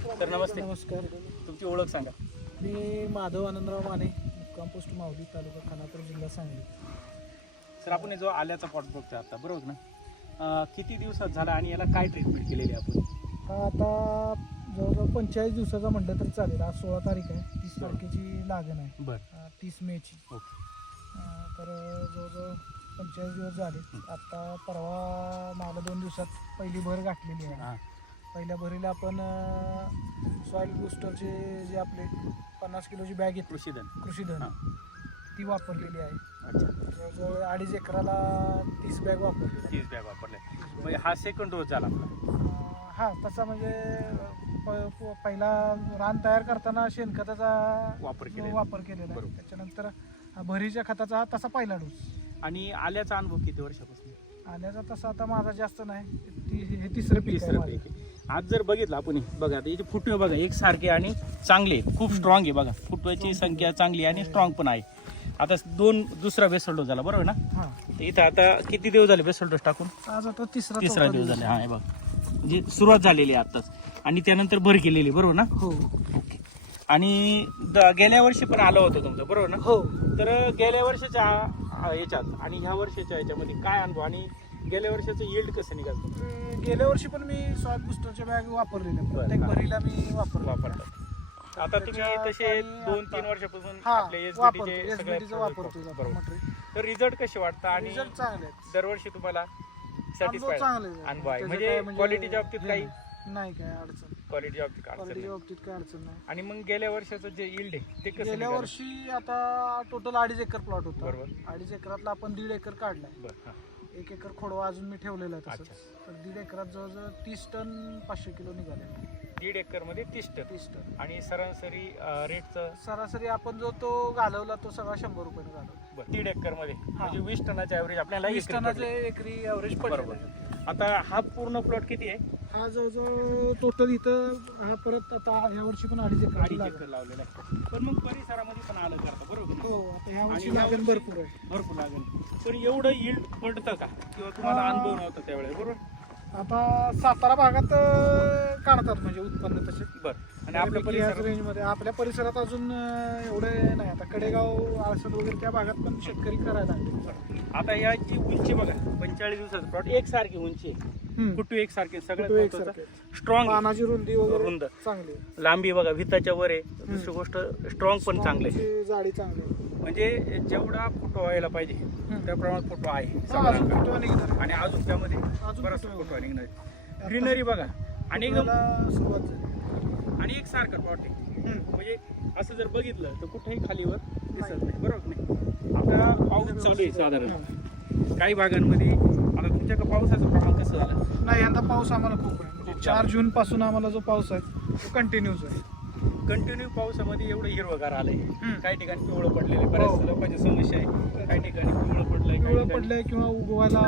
तर नमस्ते. नमस्कार. तुमची ओळख सांगा. मी माधव आनंदराव माने मुक्काम पोस्ट माऊली तालुका खानापूर जिल्हा सांगली. सर आपण हे जो आल्याचा पॉट बघतोय आता बरोबर ना? अं, किती दिवसात झाला आणि याला काय ट्रीटमेंट केलेली आहे आपण? हा आता जवळजवळ पंचेचाळीस दिवसाचा म्हटलं तरी चालेल. आज सोळा तारीख आहे. तीस तारखेची लागण आहे. बर. अं, तीस मेची. ओके. अं, तर जवळजवळ पंचेचाळीस दिवस झाले. आता परवा मला दोन दिवसात पहिली भर गाठलेली आहे. हां. पहिल्या भरीला आपण सॉईल बुस्टरचे जे आपले पन्नास किलोची बॅग येते कृषीधन. कृषीधन ती वापरलेली आहे. अच्छा. जवळजवळ अडीच एकराला तीस बॅग वापरली. तीस बॅग वापरल्या म्हणजे हा सेकंड डोस झाला आपला. हा तसा म्हणजे प- प- पहिला रान तयार करताना शेणखताचा वापर केलेला. वापर केलेला आहे. बरोबर. त्याच्यानंतर भरीच्या खताचा हा तसा पहिला डोस आणि आल्याचा अनुभव किती वर्षापासून? आल्याचा तसा आता माझा जास्त नाही. ती- हे तिसरं पीक आहे तिसरं माझं. पीक आहे. आज जर बघितलं आपण हे, बघा आता याचे फुटवे बघा एकसारखे आणि चांगले आहेत. खूप स्ट्रॉंग आहे बघा. फुटव्याची संख्या चांगली आहे आणि स्ट्रॉंग पण आहे. आता दोन दुसरा बेसल डोस झाला बरोबर ना? हा. तर इथं आता किती दिवस झाले बेसल डोस टाकून? आज आता तिसरा तिसरा चौथा दिवस. झाले. हा हे बघ. म्हणजे सुरुवात झालेली आहे आताच आणि त्यानंतर भर केलेली बरोबर ना? हो. ओके. आणि द- गेल्या वर्षी पण आलं होतं तुमचं बरोबर ना? हो. तर गेल्या वर्षाच्या याच्यात आणि ह्या वर्षाच्या याच्यामध्ये काय अनुभव? आणि गेल्या वर्षाचं yield कसं निघालं अं, गेल्या वर्षी पण मी सॉईल बुस्टरच्या बॅग वापरलेल्या. बरं, प्रत्येक हा. भरीला मी वापरला वापरतात. आता तुम्ही त्याच्यात तसे आणि दोन आता- तीन वर्षापासून हा आपले वापरतो SBT चे सगळे एसबीटीचं product वापरतो. बरोबर. मटेरियल तर रिझल्ट कसे वाटतं आणि रिझल्ट चांगले आहेत. दरवर्षी तुम्हाला अनुभव सॅटिस्फाईड चांगले आहेत. अनुभव आहे. त्याचं म्हणजे काय म्हणजे क्वालिटीच्या बाबतीत हे काही नाही. नाही काय अडचण क्वालिटीच्या बाबतीत अडचण क्वालिटीच्या नाही. बाबतीत काय अडचण नाही आणि मग गेल्या वर्षाचं जे yield आहे ते कसं गेल्या निघालं? वर्षी आता टोटल अडीच एकर प्लॉट होता बरोबर. अडीच एकरातला आपण दीड एकर काढलाय बरं हा. एक एकर खोडवा अजून मी ठेवलेला आहे. तसंच तर दीड एकरात जवळजवळ तीस टन पाचशे किलो निघाले दीड एकरमध्ये तीस टन तीस टन आणि सरासरी रेटचं सरासरी आपण जो तो घालवला तो सगळा शंभर रुपयाने घालवला दीड एकरमध्ये म्हणजे वीस टनाचे ऍव्हरेज आपल्याला वीस एकरी टनाचे. एकरी ॲव्हरेज बरोबर. पडले आता हा पूर्ण प्लॉट किती आहे हा जवळजवळ टोटल इथं हा परत आता ह्या वर्षी पण अडीच एकर लागला. एकर लावलेला आहे पण मग परिसरामध्ये पण आलं करतं बरोबर ना? हो आता ह्या आणि वर्षी लागण वर्षी- भरपूर आहे भरपूर लागेल पण एवढं yield पडतं का किंवा तुम्हाला. अनुभव नव्हता त्यावेळेस बरोबर आता सातारा भागात अं, काढतात म्हणजे उत्पन्न तसे. बरं. आणि आपल्या परिसरात रेंजमध्ये. आपल्या परिसरात अजून अं, एवढे नाही. आता कडेगाव आळसद वगैरे त्या भागात पण शेतकरी करायला लागले. आता याची उंची बघा पंचेचाळीस दिवसाचं प्लॉट एकसारखी उंची. हम्म. कुठू एकसारखे? सगळ्यात एकसारखे. स्ट्रॉंग पानाची रुंदी वगैरे रुंद. चांगली. आहे. लांबी बघा विताच्या वर आहे. दुसरी गोष्ट स्ट्रॉंग पण चांगले पानाची जाडी चांगली आहे. म्हणजे जेवढा फोटो व्हायला पाहिजे त्या प्रमाणात फोटो आहे. आणि अजून त्यामध्ये बराच. फोटो निघणार. ग्रीनरी बघा. आणि सुरुवात आणि एक सारखं प्लॉट आहे. म्हणजे असं जर बघितलं तर कुठेही खालीवर दिसत नाही. बरोबर नाही? आता पाऊस चालू आहे साधारण. काही भागांमध्ये आता तुमच्याकडे पावसाचं प्रमाण कसं झालं? नाही यंदा पाऊस आम्हाला खूप आहे. म्हणजे चार. जून पासून आम्हाला जो पाऊस आहे तो कंटिन्यूच आहे. कंटिन्यू पावसामध्ये एवढं हिरवगार आलंय. काही ठिकाणी पिवळं पडलेलं बऱ्याच हो. लोकांची समस्या आहे काही ठिकाणी पिवळं पडलंय पिवळं पडलंय किंवा उगवायला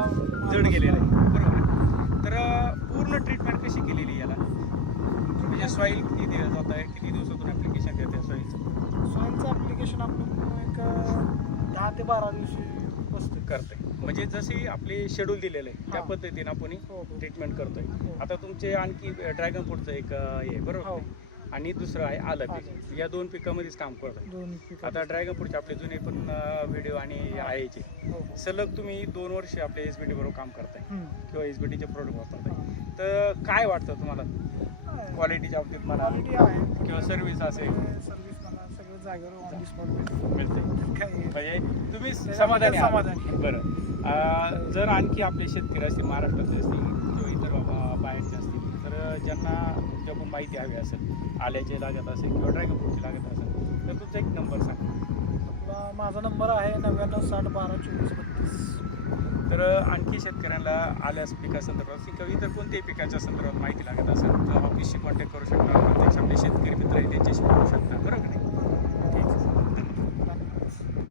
जड गेलेलं आहे बरोबर. तर पूर्ण ट्रीटमेंट कशी केलेली याला म्हणजे सॉईल किती दिवस होत आहे किती दिवसातून ऍप्लिकेशन देते सॉईलचं सॉईलचं ऍप्लिकेशन आपण एक दहा ते बारा दिवशी बसते करतोय म्हणजे जशी आपली शेड्यूल दिलेलं आहे त्या हा. पद्धतीने आपण हो हो ट्रीटमेंट करतोय हो. आता तुमचे आणखी ड्रॅगन फ्रूटचं एक हे बरोबर हो. आणि दुसरं आहे आलं. पीक. या दोन पिकामध्येच काम पिकं. आता ड्रॅगन फ्रूटचे आपले जुने पण व्हिडिओ आणि आहेचे हो, हो. सलग तुम्ही दोन वर्ष आपल्या एस बी टी बरोबर काम करताय. किंवा एस बी टीचे प्रोडक्ट वापरताय. तर काय वाटतं तुम्हाला? क्वालिटीच्या बाबतीत मला किंवा सर्व्हिस असेल. म्हणजे तुम्ही समाधानी. समाधानी. बरं. जर आणखी आपले शेतकरी असतील महाराष्ट्रातले असतील किंवा इतर बाबा बाहेरचे असतील ज्यांना तुमच्याकडून माहिती हवी असेल आल्याचे लागत असेल किंवा ड्रॅगन फ्रूटची लागत असेल तर तुमचा एक नंबर सांगा. माझा नंबर आहे नव्याण्णव साठ बारा चोवीस बत्तीस. तर आणखी शेतकऱ्यांना आल्यास पिकासंदर्भात किंवा इतर कोणत्याही पिकाच्या संदर्भात माहिती लागत असेल तर ऑफिसशी कॉन्टॅक्ट करू शकता प्रत्यक्ष आपले शेतकरी मित्र आहेत त्यांच्याशी बोलू शकता. बरोबर का नाही?